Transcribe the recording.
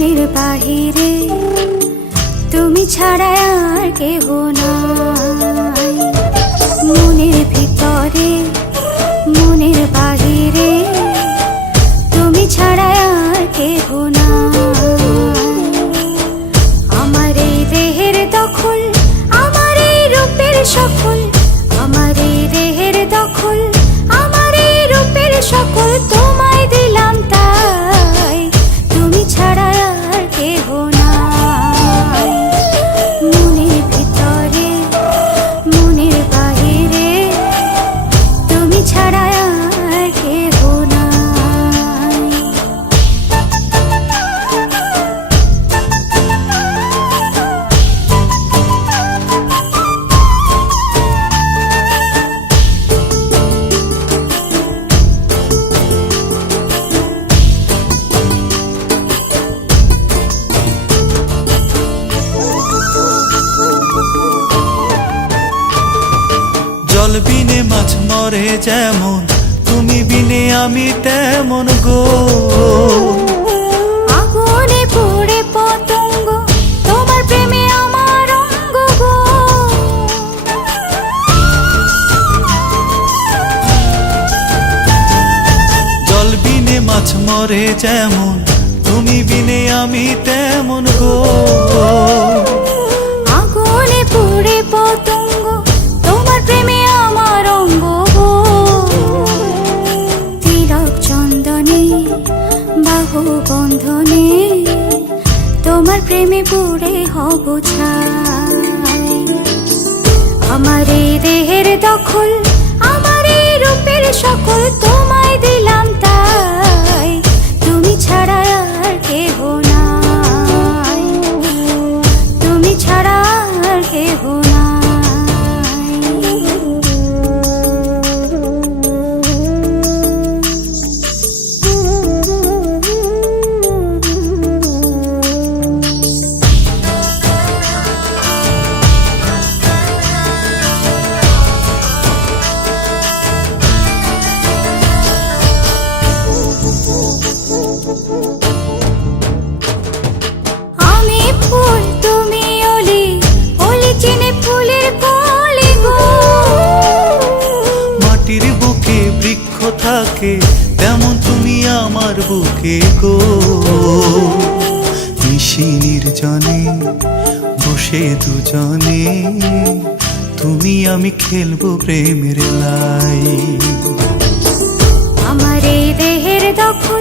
মনের বাহিরে তুমি ছাড়া আর কেহ নাই। মনের ভিতরে মনের বাহিরে তুমি ছাড়া আর কেহ নাই। আমার এই দেহের দখল, আমার এই রূপের সকল, আমার এই দেহের দখল, আমার এই রূপের সকল তোমায় দিলাম তাই, তুমি ছাড়া আর কেহ নাই। মনের ভিতরে মনের বাহিরে তুমি ছাড়া আর কেহ নাই। জল বিনে মাছ মরে যেমন, তুমি বিনে আমি তেমন গো। আগুনে পুড়ে পতঙ্গ, তোমার প্রেমে আমার অঙ্গ গো। জল বিনে মাছ মরে যেমন, তুমি বিনে আমি তেমন গো। আগুনে পুড়ে পতঙ্গ, তোমার প্রেমে আমার অঙ্গ গো। তিলক চন্দনে বাহু বন্ধনে তোমার প্রেমে পুড়ে হব ছাই। আমার এই দেহের দখল, আমার এই রূপের সকল তোমায় দিলাম তাই, তুমি ছাড়া আর কেহ নাই, তুমি ছাড়া আর কেহ নাই। আমি ফুল তুমি অলি, অলি চিনে ফুলের কলি গো। মাটির বুকে বৃক্ষ থাকে, তেমন তুমি আমার বুকে গো। নিশি নির্জনে বসে দুজনে, তুমি আমি খেলবো প্রেমের লাই। আমার এই দেহের দখল,